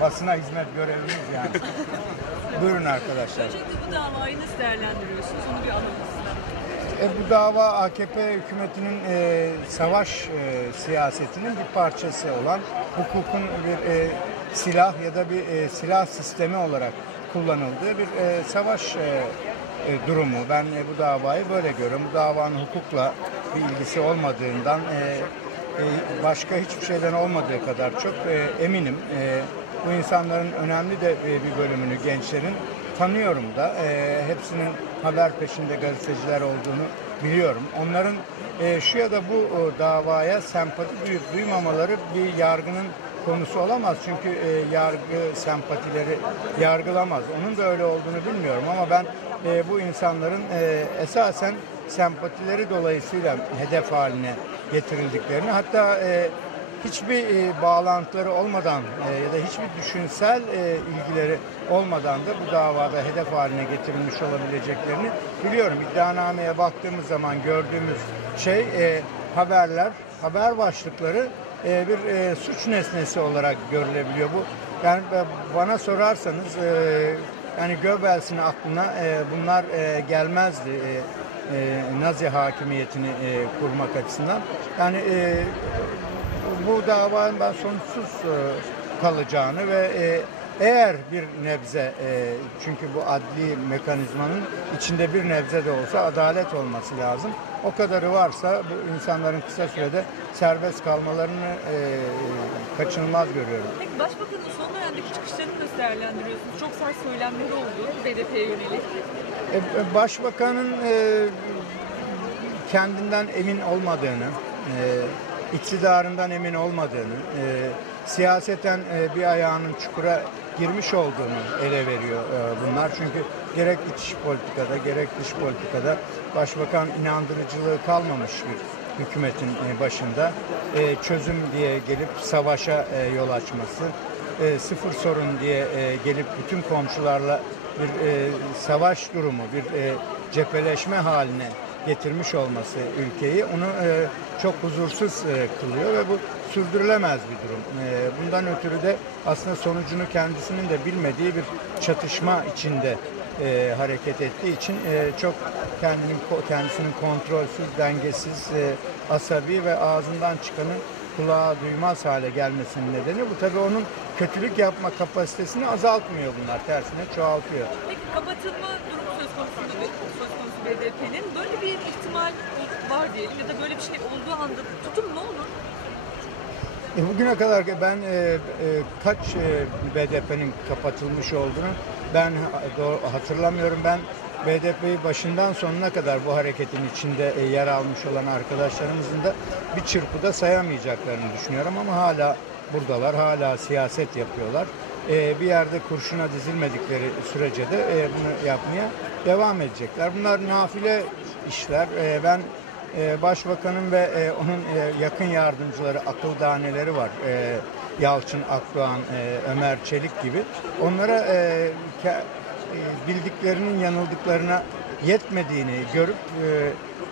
basına hizmet görevimiz yani. Buyurun arkadaşlar. Öncelikle bu davayı nasıl değerlendiriyorsunuz? Onu bir alalım sizden. Bu dava AKP hükümetinin savaş siyasetinin bir parçası olan hukukun bir silah ya da bir silah sistemi olarak kullanıldığı bir savaş durumu. Ben bu davayı böyle görüyorum. Bu davanın hukukla bir ilgisi olmadığından başka hiçbir şeyden olmadığı kadar çok eminim. Bu insanların önemli de bir bölümünü, gençlerin tanıyorum da. Hepsinin haber peşinde gazeteciler olduğunu biliyorum. Onların şu ya da bu davaya sempati duyup duymamaları bir yargının konusu olamaz. Çünkü yargı sempatileri yargılamaz. Onun da öyle olduğunu bilmiyorum ama ben bu insanların esasen sempatileri dolayısıyla hedef haline getirildiklerini, hatta hiçbir bağlantıları olmadan ya da hiçbir düşünsel ilgileri olmadan da bu davada hedef haline getirilmiş olabileceklerini biliyorum. İddianameye baktığımız zaman gördüğümüz şey haberler, haber başlıkları bir suç nesnesi olarak görülebiliyor. Bu yani bana sorarsanız yani Goebbels'in aklına bunlar gelmezdi. Nazi hakimiyetini kurmak açısından. Yani bu davanın ben sonuçsuz kalacağını ve eğer bir nebze çünkü bu adli mekanizmanın içinde bir nebze de olsa adalet olması lazım. O kadarı varsa bu insanların kısa sürede serbest kalmalarını kaçınılmaz görüyorum. Peki Başbakan'ın son dönemdeki çıkışlarını nasıl değerlendiriyorsunuz? Çok sert söylemleri oldu BDP'ye yönelik. Başbakanın kendinden emin olmadığını, iktidarından emin olmadığını, siyaseten bir ayağının çukura girmiş olduğunu ele veriyor bunlar. Çünkü gerek iç politikada gerek dış politikada başbakan inandırıcılığı kalmamış bir hükümetin başında. Çözüm diye gelip savaşa yol açması, sıfır sorun diye gelip bütün komşularla bir savaş durumu, bir cepheleşme haline getirmiş olması ülkeyi onu çok huzursuz kılıyor ve bu sürdürülemez bir durum. Bundan ötürü de aslında sonucunu kendisinin de bilmediği bir çatışma içinde hareket ettiği için çok kendisinin kontrolsüz, dengesiz, asabi ve ağzından çıkanı kulağa duymaz hale gelmesinin nedeni bu. Tabii onun kötülük yapma kapasitesini azaltmıyor bunlar. Tersine çoğaltıyor. Peki kapatılma durumu söz konusu BDP'nin. Böyle bir ihtimal var diyelim ya da böyle bir şey olduğu anda tutum ne olur? Bugüne kadar ben kaç BDP'nin kapatılmış olduğunu ben hatırlamıyorum. Ben BDP'yi başından sonuna kadar bu hareketin içinde yer almış olan arkadaşlarımızın da bir çırpıda sayamayacaklarını düşünüyorum ama hala buradalar, hala siyaset yapıyorlar. Bir yerde kurşuna dizilmedikleri sürece de bunu yapmaya devam edecekler. Bunlar nafile işler. Ben Başbakanın ve onun yakın yardımcıları, akıl daneleri var. Yalçın Akdoğan, Ömer Çelik gibi. Onlara bildiklerinin yanıldıklarına yetmediğini görüp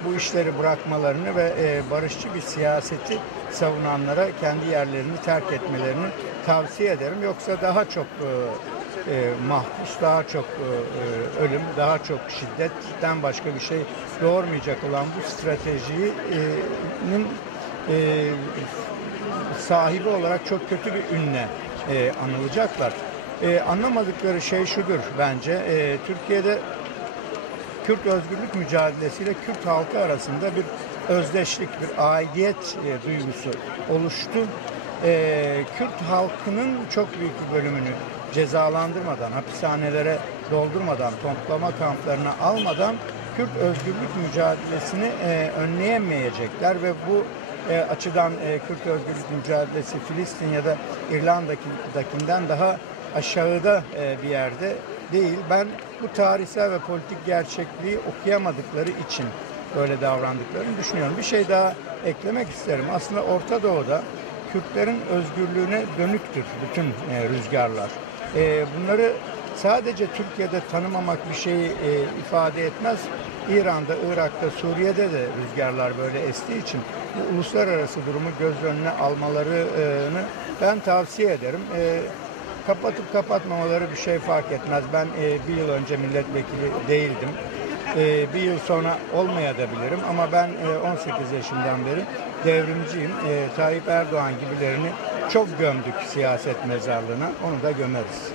bu işleri bırakmalarını ve barışçı bir siyaseti savunanlara kendi yerlerini terk etmelerini tavsiye ederim. Yoksa daha çok mahpus, daha çok ölüm, daha çok şiddetten başka bir şey doğurmayacak olan bu stratejinin sahibi olarak çok kötü bir ünle anılacaklar. Anlamadıkları şey şudur bence. Türkiye'de Kürt özgürlük mücadelesiyle Kürt halkı arasında bir özdeşlik, bir aidiyet duygusu oluştu. Kürt halkının çok büyük bir bölümünü cezalandırmadan, hapishanelere doldurmadan, toplama kamplarına almadan Kürt özgürlük mücadelesini önleyemeyecekler ve bu açıdan Kürt özgürlük mücadelesi Filistin ya da İrlanda'dakinden daha aşağıda bir yerde değil. Ben bu tarihsel ve politik gerçekliği okuyamadıkları için böyle davrandıklarını düşünüyorum. Bir şey daha eklemek isterim. Aslında Orta Doğu'da Kürtlerin özgürlüğüne dönüktür bütün rüzgarlar. Bunları sadece Türkiye'de tanımamak bir şey ifade etmez. İran'da, Irak'ta, Suriye'de de rüzgarlar böyle estiği için bu uluslararası durumu göz önüne almalarını ben tavsiye ederim. kapatıp kapatmamaları bir şey fark etmez. Ben bir yıl önce milletvekili değildim. Bir yıl sonra olmayabilirim ama ben 18 yaşından beri devrimciyim. Tayyip Erdoğan gibilerini çok gömdük siyaset mezarlığına. Onu da gömeriz.